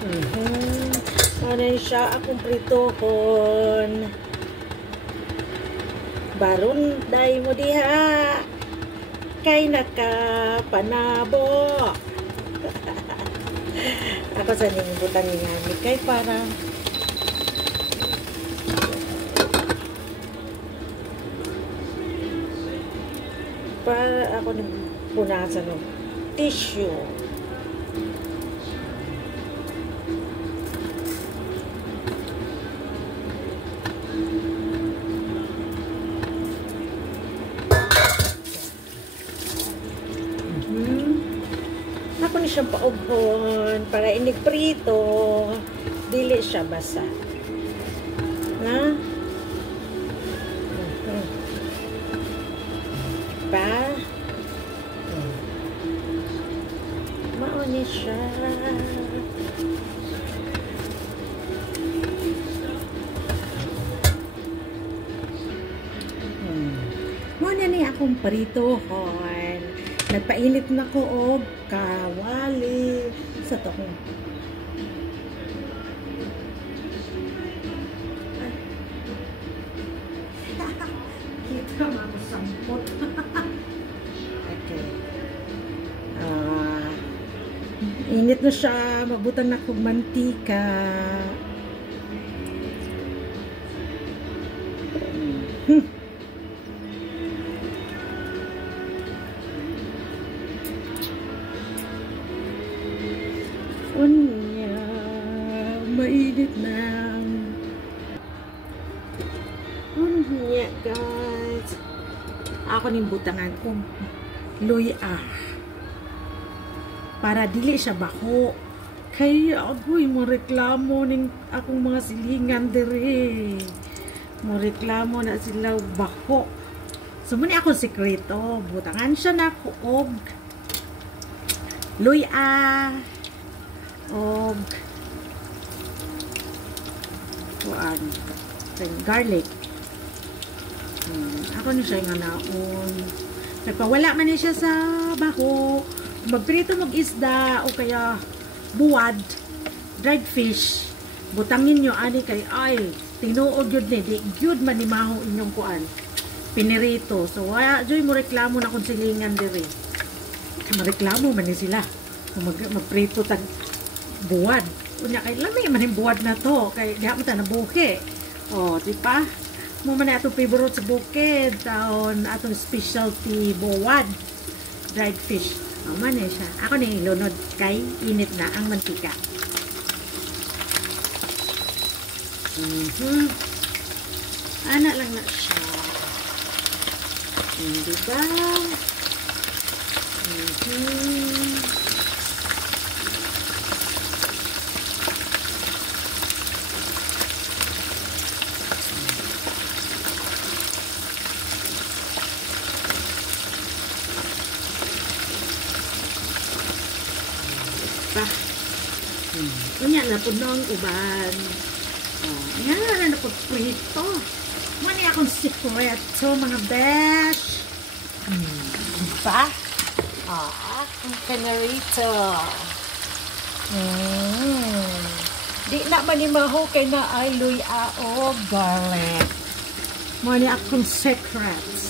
Ano siya akong pritohon. Baron day mo diha. Kay nakapanabo. Ako sa ning butang nga ni kay para ako ning punasan ng tissue. Ako ni siyang paubhon para inigprito dili siya basa na pa mao ni siya mao na ni akong pritohon. Nagpainit na ko og kawali sa tokong. Kita mo sampot. Okay. Init na siya, mabutan na kog mantika. Unya, mainit na. Unya, guys. Ako ning butangan kong luya. Para dili siya bako. Kaya agoy mo reklamo ning akong mga silingan diri. Mo reklamo na sila bako. So muni akong sekreto, butangan siya na ko og luya. Og kuan garlic. Ako ni siya nga naon. Nagpawala man ni siya sa baho. Magprito mag-isda o kaya buwad, dried fish. Butangin nyo ani kay ay tinuod yun ni di gyud man ni maho inyong kuan. Pinirito. So wala joy mo reklamo na kung silingan diri. Mareklamo man ni sila. Magprito tag buwad. Unya kay lami man yung buwad na to. Kay diha mo ta nabuke. Oh, di pa? Mo man atong favorite sa bukid. Taon atong specialty buwad. Dried fish. Oh, man siya. Ako ni lunod kay init na ang mantika. Ana lang na siya. Diba? Unya na po nung uban. Yan na po prito. Mani akong secret. So mga besh. Diba? Ang kanarito. Di na manimaho kay na ay luya o garlic. Mani akong secrets.